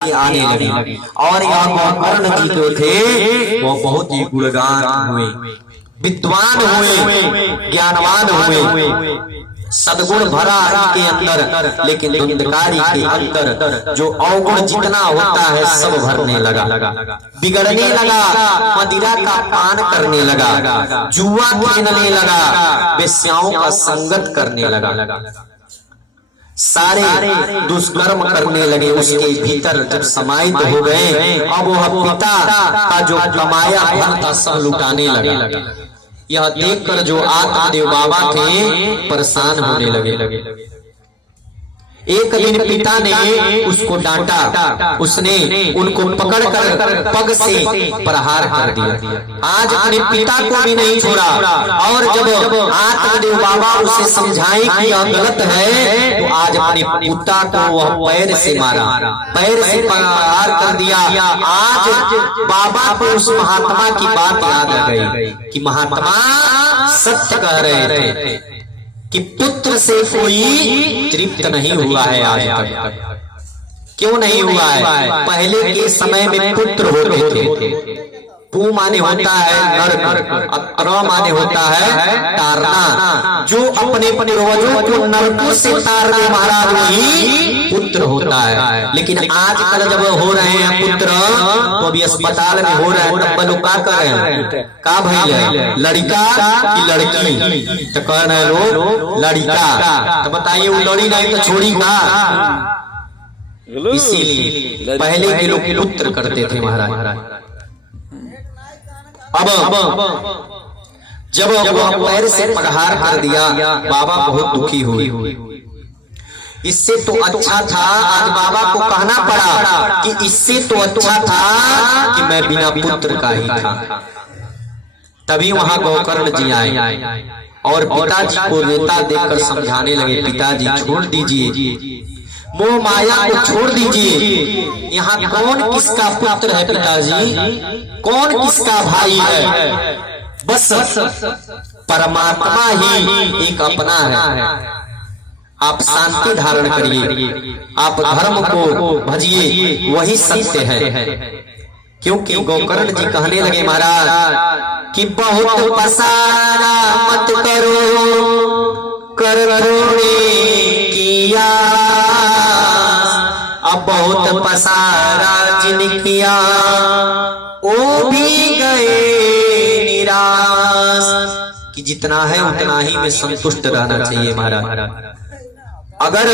आने लगी और यह गोकर्ण जी जो थे वो बहुत ही गुणगान हुए, विद्वान हुए, ज्ञानवान हुए, सद्गुण भरा इनके अंदर। लेकिन धुंधकारी के अंदर जो अवगुण जितना होता है सब भरने लगा, बिगड़ने लगा, मदिरा का पान करने लगा, जुआ खेलने लगा, वेश्याओं का संगत करने लगा, सारे दुष्कर्म करने लगे। उसके भीतर जब समाहित हो गए, अब वह पिता का जो कमाया धन था सब लुटाने लगा। यह देखकर जो आत्मदेव बाबा थे परेशान होने लगे। एक दिन पिता ने उसको डांटा, उसने उनको पकड़कर पग से प्रहार कर दिया। आज अपने पिता को भी नहीं छोड़ा। और जब आत्मदेव बाबा उसे समझाए कि यह गलत है, तो आज अपने पिता को वह पैर से मारा, पैर से प्रहार कर दिया। आज बाबा को उस महात्मा की बात याद आ गई कि महात्मा सत्य कह रहे थे कि पुत्र से कोई तृप्त नहीं हुआ है आज तक। क्यों नहीं हुआ है? पहले के समय में पुत्र होते थे। पू माने होता है नरक, अत्र माने होता है तारना। जो अपने पूर्वजों को नरकों से तार दे महाराज वही पुत्र होता है। लेकिन आजकल जब हो रहे हैं पुत्र, तो अभी अस्पताल में हो रहे हैं, तब लोग क्या कर रहे हैं? का भैया लड़का की लड़की, तो कह रहे लोग लड़का। तो बताइए वो लड़ी नहीं तो छोड़ी का। इसीलिए पहले के लोग पुत्र करते थे महाराज। अब जब पैर से प्रहार कर दिया, बाबा बहुत दुखी हुए। इससे तो अच्छा था, आज बाबा को कहना पड़ा कि इससे तो अच्छा था कि मैं बिना पुत्र का ही था। तभी वहां गोकर्ण जी आए और पिताजी को नेता देखकर समझाने लगे, पिताजी छोड़ दीजिए, मोह माया को छोड़ दीजिए। यहाँ कौन किसका पुत्र है पिताजी? कौन किसका भाई है? बस परमात्मा ही एक अपना है। आप शांति धारण करिए, आप धर्म को भजिए, वही सत्य है। क्योंकि गोकर्ण जी कहने लगे महाराज कि बहुत पसारा मत करो, कर किया अब बहुत पसारा जिन किया, वो भी गए निराश। कि जितना है उतना ही में संतुष्ट रहना चाहिए महाराज। अगर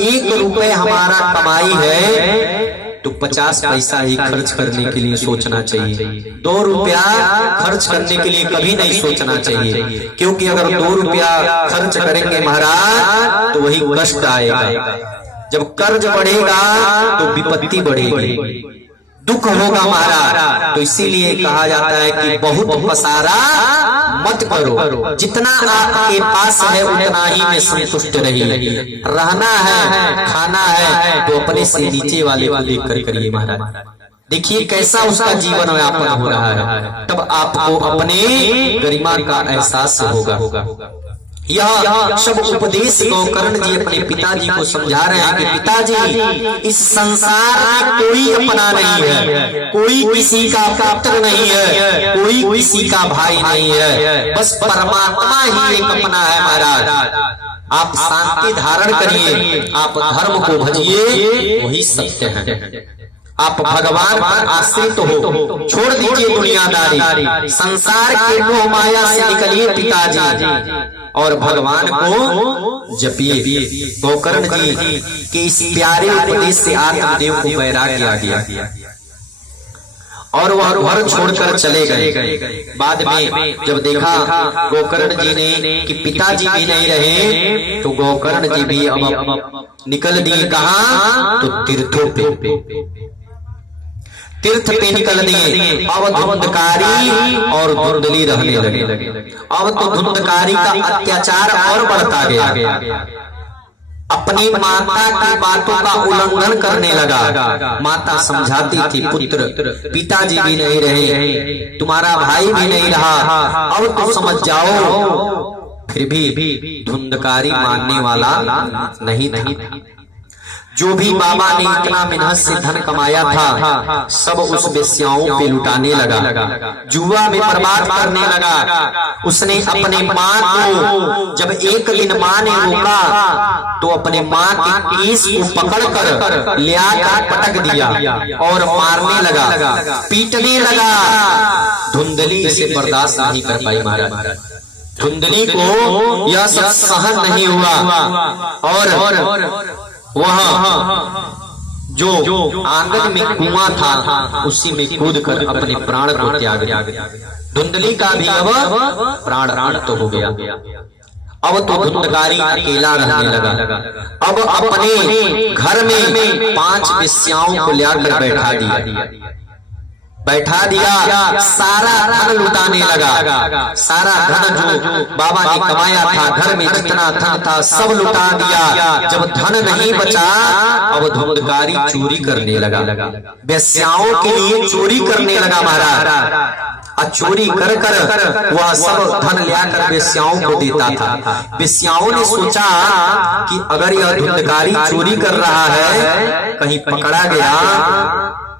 1 रुपए हमारा कमाई है तो 50 पैसा ही खर्च करने के लिए सोचना चाहिए। 2 रुपया खर्च करने के लिए कभी नहीं सोचना चाहिए। क्योंकि अगर 2 रुपया खर्च करेंगे महाराज तो वही कष्ट आएगा। जब कर्ज बढ़ेगा तो विपत्ति बढ़ेगी, दुख होगा महाराज। तो इसीलिए कहा जाता है कि बहुत पसारा मत करो, जितना आपके पास है उतना ही में संतुष्ट रहिए। रहना है, खाना है तो अपने से नीचे वाले को देखकर करिए महाराज। देखिए कैसा उसका जीवन यापन हो रहा है, तब आपको अपने गरिमा का एहसास होगा। यह सब उपदेश गोकर्ण जी अपने पिताजी को समझा रहे हैं कि पिताजी इस संसार में कोई अपना नहीं है, कोई किसी का पुत्र नहीं है, कोई किसी का भाई नहीं है, बस परमात्मा ही एक अपना है महाराज। आप शांति धारण करिए, आप धर्म को भजिए, वही सत्य है। आप भगवान पर आश्रित हो, छोड़ दीजिए दुनियादारी, संसार के मोह माया से निकलिए पिताजी और भगवान को जपिए। गोकर्ण जी के इस प्यारे उपदेश से आत्मदेव को वैराग्य आ गया और वह घर छोड़कर चले गए। बाद में जब देखा गोकर्ण जी ने कि पिताजी भी नहीं रहे, तो गोकर्ण जी भी अब निकल दिए। कहाँ? तो तीर्थों पे, तीर्थ पे निकल दिए। अब धुंधकारी और धुंधली रहने लगे। अब तो धुंधकारी का अत्याचार और बढ़ता गया, अपनी माता की बातों का उल्लंघन करने लगा। माता समझाती थी, पुत्र पिताजी भी नहीं रहे, तुम्हारा भाई भी नहीं रहा, अब तो समझ जाओ। फिर भी धुंधकारी मानने वाला नहीं था। जो भी बाबा ने इतना मेहनत से धन कमाया था सब उस वेश्याओं पे लुटाने लगा, जुआ में बर्बाद करने लगा। उसने अपने माँ को जब एक दिन माँ ने रोका तो अपने माँ के केस को पकड़कर ले आकर पटक दिया और मारने लगा, पीटने लगा। धुंधली इसे बर्दाश्त नहीं कर पाई महाराज। धुंधली को यह सब सहन नहीं हुआ और वह जो आंगन में कुआं था उसी में कूदकर अपने प्राण को त्याग दिया। धुंधली का भी अब प्राण तो हो गया। अब तो धुंधकारी अकेला रहने लगा। अब अपने घर में 5 वेश्याओं को लाकर बैठा दिया, सारा धन लुटाने लगा। सारा धन जो बाबा ने कमाया था, घर में जितना धन था सब लुटा दिया। जब धन नहीं बचा अब धुंधकारी चोरी करने लगा, वेश्याओं के लिए चोरी करने लगा महाराज। चोरी कर कर वह सब धन लाकर वेश्याओं को देता था। वेश्याओं ने सोचा कि अगर यह धुंधकारी चोरी कर रहा है, कहीं पकड़ा गया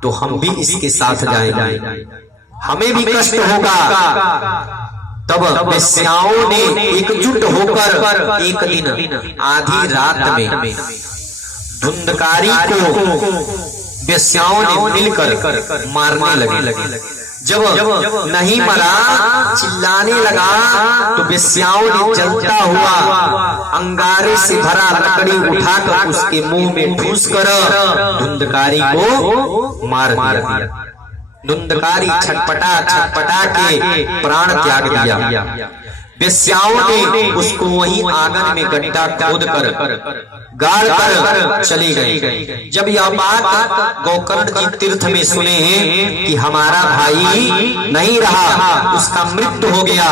तो हम भी इसके साथ जाएंगे, हमें भी कष्ट होगा। तब वेश्याओं ने एकजुट होकर एक दिन आधी रात में धुंधकारी को वेश्याओं ने मिलकर मारने लगे। जब नहीं मरा, चिल्लाने लगा तो वेश्याओं ने जलता हुआ अंगारे से भरा लकड़ी उठाकर उसके मुंह में ठूस कर धुंधकारी को मार दिया। धुंधकारी छटपटा के प्राण त्याग दिया। वेश्याओं ने उसको वहीं आंगन में गड्ढा खोद कर गाड़ कर चले गए। जब यह बात गोकर्ण जी तीर्थ में सुने हैं कि हमारा भाई नहीं रहा, उसका मृत्यु हो गया,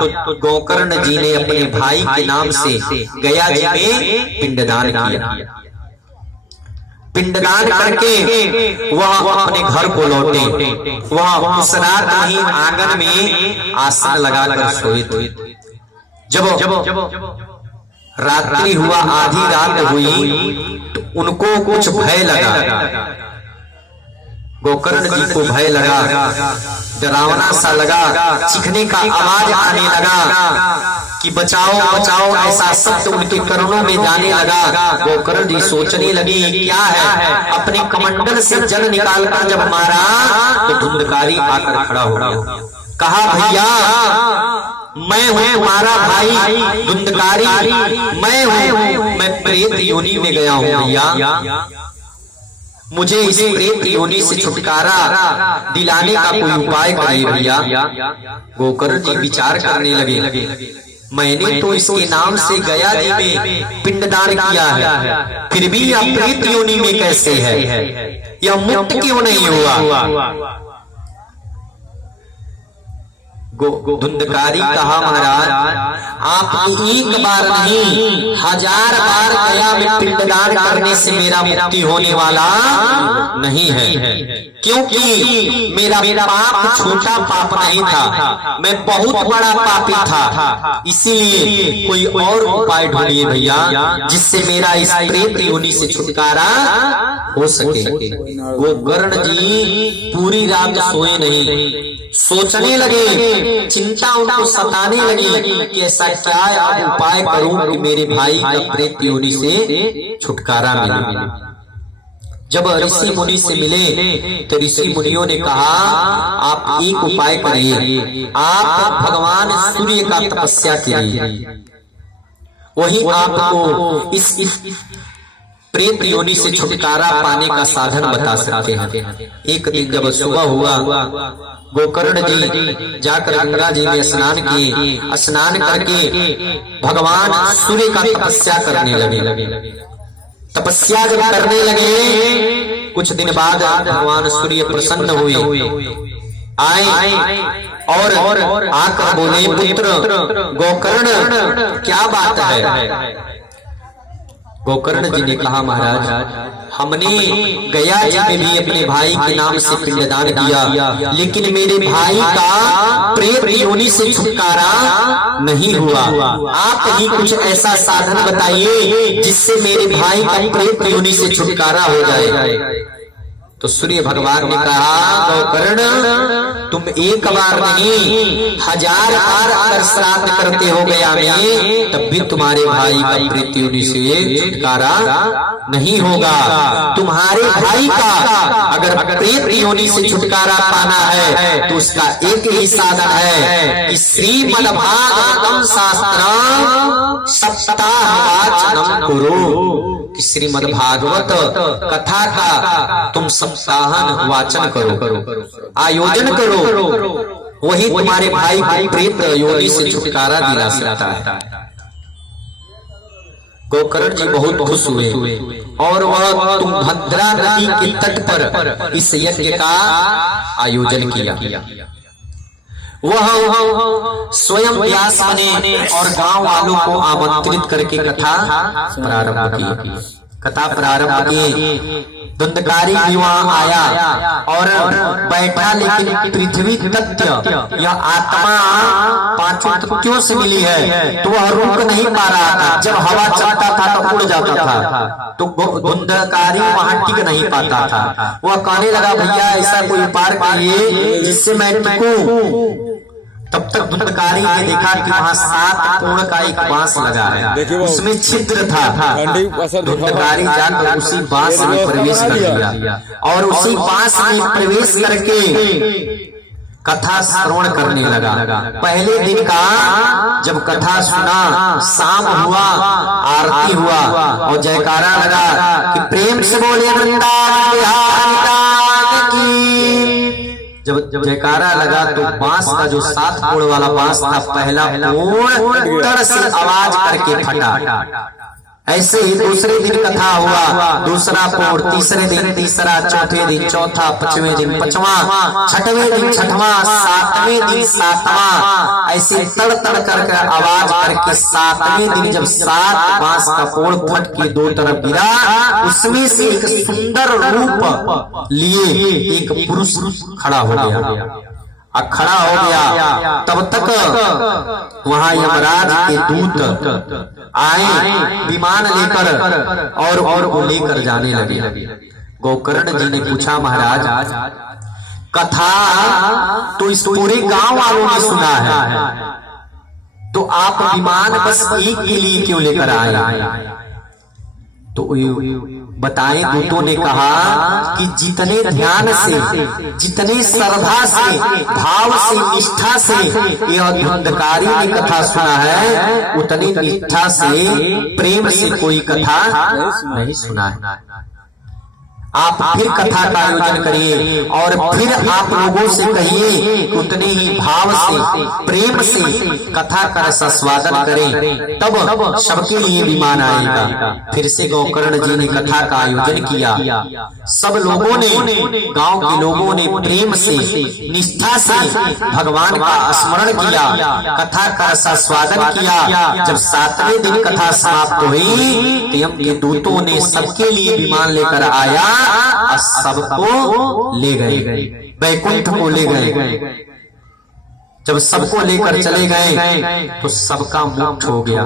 तो गोकर्ण जी ने अपने भाई के नाम से गया जी में पिंडदान किया। पिंडदान करके वह अपने घर को लौटे। वह उस रात वहीं आंगन में आसन लगाकर सोए। जब रात्रि हुआ, आधी रात हुई, तो उनको कुछ भय लगा। गोकर्ण जी को भय लगा, डरावना सा लगा, चीखने का आवाज आने लगा कि बचाओ बचाओ, ऐसा शब्द उनके कर्णों में जाने लगा। गोकर्ण जी सोचने लगी क्या है। अपने कमंडल से जल निकालकर जब मारा तो धुंधकारी आकर खड़ा हो गया। कहा भैया मैं हूँ तुम्हारा भाई धुंधकारी, मैं हूँ, मैं प्रेत योनि में गया हूँ भैया, मुझे इस प्रेत योनि से छुटकारा दिलाने का कोई उपाय करे भैया। गोकर्ण जी विचार करने लगे, मैंने तो इसके नाम से गया जी में पिंडदान किया है, फिर भी यह प्रेत योनि में कैसे है, यह मुक्त क्यों नहीं हुआ। धुंधकारी कहा महाराज आप एक बार नहीं 1000 बार गया में पिंडदान करने से मेरा मुक्ति होने वाला नहीं है, क्योंकि मेरा पाप छोटा पाप नहीं था, मैं बहुत बड़ा पापी था। इसीलिए कोई और उपाय ढूंढिए भैया जिससे मेरा इस प्रेत योनि से छुटकारा हो सके। वो गोकर्ण जी पूरी रात सोए नहीं, सोचने लगे, चिंता उनको सताने लगी कि ऐसा क्या अब उपाय करूं कि मेरे भाई का प्रेत योनि से छुटकारा मिले। जब ऋषि मुनि से मिले तो ऋषि मुनियों ने कहा आप एक उपाय करिए, आप भगवान सूर्य का तपस्या कीजिए, वही आपको इस प्रेत योनि से छुटकारा पाने का साधन बता सकते हैं। एक दिन जब सुबह हुआ, गोकर्ण जी जाकर गंगा जी में स्नान किए, स्नान करके भगवान सूर्य का तपस्या करने लगे। तपस्या जब करने लगे, कुछ दिन बाद भगवान सूर्य प्रसन्न हुए, आए और आकर बोले पुत्र गोकर्ण क्या बात है। गोकर्ण जी ने कहा महाराज हमने गया जी में भी अपने भाई के नाम से पिंडदान किया, लेकिन मेरे भाई का प्रेत योनि से छुटकारा नहीं हुआ। आप ही कुछ ऐसा साधन बताइए जिससे मेरे भाई का प्रेत योनि से छुटकारा हो जाए। तो सूर्य भगवान ने कहा गोकर्ण तुम एक बार नहीं 1000 बार अगर श्राद्ध करते हो गया में तब भी तुम्हारे भाई का प्रेत योनि से छुटकारा नहीं होगा। तुम्हारे भाई का अगर प्रेत योनि से छुटकारा पाना है तो उसका एक ही साधन है कि श्रीमद्भागवतम शास्त्रम सप्ताहवाचनम कुरु, कि श्रीमद् भागवत कथा का तुम सप्ताहन वाचन करो, आयोजन करो, वही तुम्हारे भाई को प्रेत योनि से छुटकारा दिला सकता है। गोकर्ण जी बहुत खुश हुए और वह तुंगभद्रा नदी के तट पर इस यज्ञ का आयोजन किया। वह स्वयं व्यास बने और गांव वालों को आमंत्रित करके कथा प्रारंभ की। कथा प्रारंभ की, धुंधकारी वहां आया और बैठा, लेकिन पृथ्वी तत्व यह आत्मा 5 तत्वों से मिली है तो वह रुक नहीं पा रहा था। जब हवा चलता था तो उड़ जाता था, तो धुंधकारी वहां टिक नहीं पाता था। वह कहने लगा भैया ऐसा कोई उपाय करिए जिससे मैं टिकूं। तब तक धुंधकारी ने देखा कि वहां 7 कोण का एक बांस लगा है, उसमें छिद्र था। धुंधकारी जाकर उसी बांस में प्रवेश कर लिया और उसी बांस में प्रवेश करके कथा श्रवण करने लगा। पहले दिन का जब कथा सुना, शाम हुआ, आरती हुआ और जयकारा लगा कि प्रेम से बोले वृंदावन बिहारी की। जब जयकारा लगा तो बांस का जो 7 कोण वाला बांस था, पहला कोण उत्तर से आवाज करके फटा। ऐसे ही दूसरे दिन कथा हुआ, दूसरा कोण, तीसरे दिन तीसरा, चौथे दिन चौथा, 5वें दिन 5वां, 6वें दिन 6वां, 7वें दिन 7वां, ऐसे तड़ तड़ करके आवाज करके 7वें दिन जब 7 बांस का कोण फट के 2 तरफ गिरा, उसमें से एक सुंदर रूप लिए एक पुरुष खड़ा हो गया। खड़ा हो गया तब तक वहां यमराज के दूत आए विमान लेकर और वो लेकर जाने लगे। गोकर्ण जी ने पूछा महाराज कथा तो इस पूरे गांव वालों ने सुना है, तो आप विमान बस एक के लिए क्यों लेकर आए? तो बताएं, दूतों ने कहा कि जितने ध्यान से, जितने श्रद्धा से, भाव से, निष्ठा से यह धुंधकारी ने कथा सुना है, उतनी निष्ठा से, प्रेम से कोई कथा नहीं सुना है। आप फिर कथा का आयोजन करिए और फिर आप लोगों से कहिए उतने ही भाव से, प्रेम से कथा का रसास्वादन करें, तब सबके लिए विमान आएगा। फिर से गोकर्ण जी ने कथा का आयोजन किया। सब लोगों ने, गांव के लोगों ने प्रेम से, निष्ठा से भगवान का स्मरण किया, कथा का रसास्वादन किया। जब 7वें दिन कथा समाप्त हुई, यम के दूतों ने सबके लिए विमान लेकर आया और सबको ले गए, वैकुंठ को ले गए। जब सबको लेकर चले गए तो सबका मोक्ष हो गया,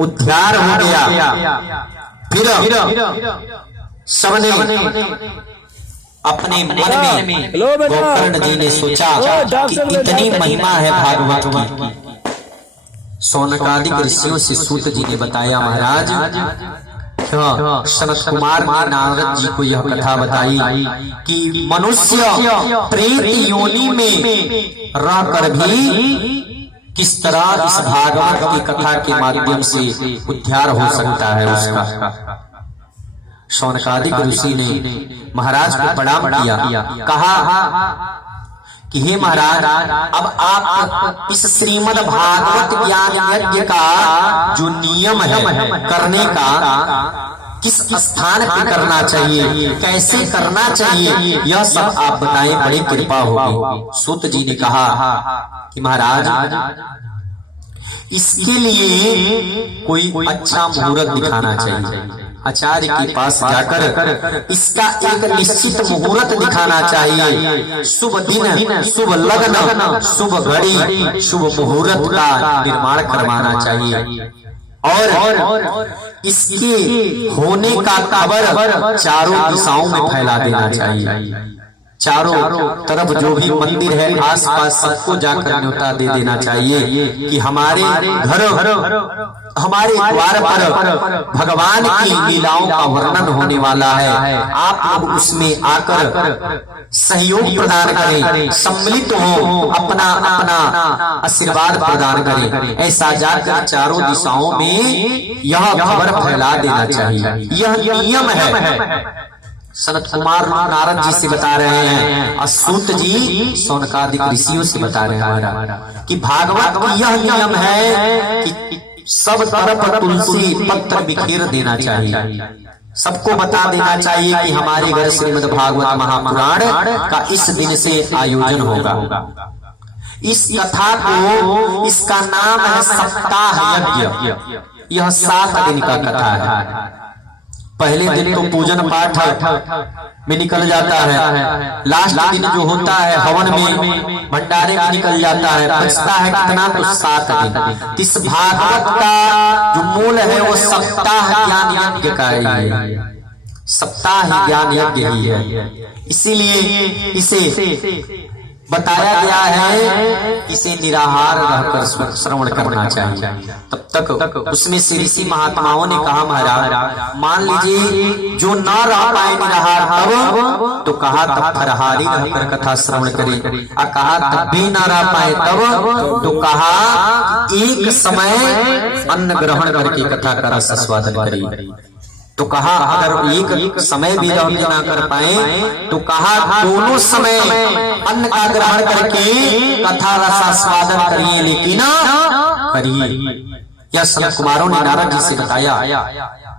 उद्धार हो गया। फिर सबने अपने मन में, गोकर्ण जी ने सोचा कि इतनी महिमा है भागवत की। सौनकादिक ऋषियों से सूत जी ने बताया महाराज सनत कुमार ने नारद जी को यह कथा बताई कि मनुष्य प्रेत योनि में रहकर भी किस तरह इस भागवत की कथा के माध्यम से उद्धार हो सकता है उसका। सौनकादिक ऋषि ने महाराज को प्रणाम किया, कहा कि हे महाराज, अब आप इस श्रीमद् भागवत ज्ञान यज्ञ का जो नियम है करने का, किस स्थान पे करना चाहिए, कैसे करना चाहिए, यह सब आप बताएं, बड़ी कृपा होगी। सूत जी ने कहा कि महाराज इसके लिए कोई अच्छा मुहूर्त दिखाना चाहिए। आचार्य के पास जाकर इसका एक निश्चित मुहूर्त दिखाना चाहिए। शुभ दिन, शुभ लग्न, शुभ घड़ी, शुभ मुहूर्त का निर्माण करवाना चाहिए और इसके होने का खबर चारों दिशाओं में फैला देना चाहिए। चारों तरफ जो भी मंदिर है आसपास सबको जाकर न्योता दे देना चाहिए कि हमारे घर, हमारे द्वार पर भगवान की लीलाओं का वर्णन होने वाला है। आप लोग उसमें आकर सहयोग प्रदान करें, सम्मिलित हो, अपना अपना आशीर्वाद प्रदान करें। ऐसा जाकर चारों दिशाओं में यह खबर फैला देना चाहिए। यह नियम है। सनत कुमार नारद जी से बता रहे हैं और सूत जी शौनकादिक ऋषियों से बता रहे हैं हमारा कि भागवत की यह नियम है कि सब तरफ तुलसी पत्र बिखेर देना चाहिए। सबको बता देना चाहिए कि हमारे घर श्रीमद् भागवत महापुराण का इस दिन से आयोजन होगा। इस कथा को, इसका नाम है सप्ताह यज्ञ। यह 7 दिन का कथा है। पहले दिन तो पूजन पाठ में निकल जाता है, लास्ट दिन जो होता है हवन में भंडारे में निकल जाता है। बचता है कितना, तो 7 दिन। इस भागवत का जो मूल है वो सप्ताह ज्ञान यज्ञ का है। सप्ताह ज्ञान यज्ञ ही है, इसीलिए इसे बताया गया है। इसे निराहार रहकर श्रवण करना चाहिए। तब तक उसमें से ऋषि महात्माओं ने कहा महाराज मान लीजिए जो न रह पाए निराहार तब, तो कहा तब फरहारी रहकर कथा श्रवण करे। और कहा तब भी न रह पाए तब, तो कहा एक समय अन्न ग्रहण करके कथा का रस आस्वादन करे। तो कहा अगर एक समय भी रह ना कर पाए, तो कहा दोनों समय अन्न का ग्रहण करके कथा रस आस्वादन करिए, लेकिन करिए। यह सनत कुमारों ने नारद जी से बताया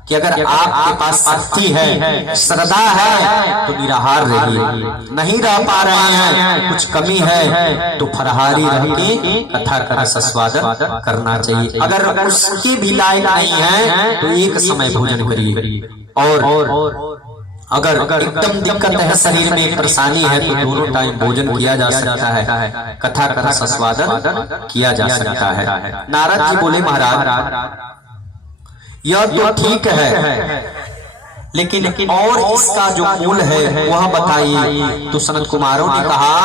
कि अगर आपके पास शक्ति है, श्रद्धा है, तो निराहार रहिए। नहीं रह पा रहे हैं, कुछ कमी है, तो फरहारी रह के कथा का रस आस्वादन करना चाहिए। अगर उसके भी लायक नहीं है, तो एक समय भोजन करिए। और अगर एकदम दिक्कत है, शरीर में परेशानी है, तो दोनों टाइम भोजन किया जा सकता है, कथा का रस आस्वादन किया जा सकता है। नारद जी बोले महाराज यह तो ठीक है, लेकिन और इसका जो मूल है वह बताइए। तो सनत कुमारों ने कहा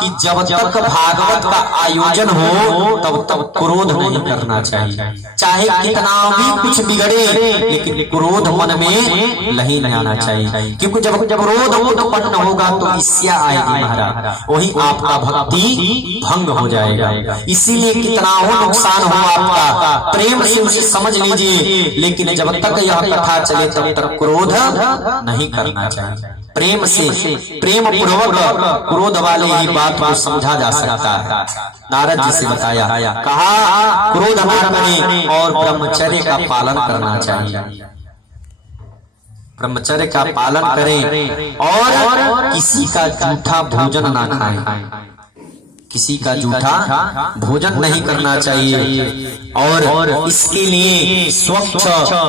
कि जब तक भागवत का आयोजन हो तब तक क्रोध नहीं करना चाहिए। चाहे कितना भी कुछ बिगड़े, लेकिन क्रोध मन में नहीं आना चाहिए, क्योंकि जब क्रोध उत्पन्न होगा तो ईर्ष्या आएगी महाराज, वही आपका भक्ति भंग हो जाएगा। इसीलिए कितना हो नुकसान हो आपका, प्रेम से उसे समझ लीजिए, लेकिन जब तक यह कथा चले तब तक क्रोध नहीं करना चाहिए। प्रेम से, प्रेम पूर्वक क्रोध वाले ही बात को समझा जा सकता है। नारद जी से बताया, कहा क्रोध न करें और ब्रह्मचर्य का पालन करना चाहिए। ब्रह्मचर्य का पालन करें और किसी का झूठा भोजन ना खाएं। किसी का झूठा भोजन नहीं करना चाहिए और इसके लिए स्वच्छ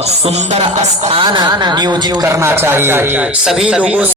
सुंदर स्थान नियोजित करना चाहिए। सभी लोगों